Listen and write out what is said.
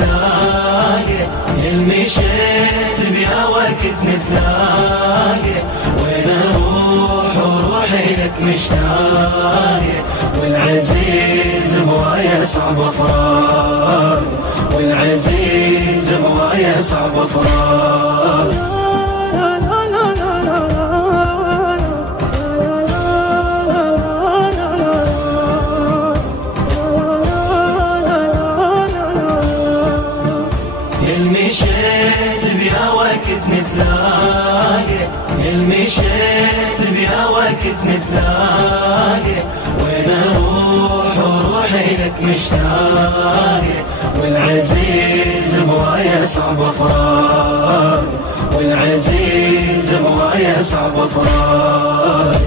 نتلاقى، يلمشيت بيا وقت نتلاقى، وين اروح وروحي لك مشتاقة، والعزيز بوايا صعب فراق، والعزيز بوايا صعب فراق. يلمشيت بيا وقت نتلاقى، يلمشيت بيا وقت نتلاقى، وين اروح وروحي لك مشتاقة، والعزيز بوايا صعب فراق، والعزيز بوايا صعب فراق.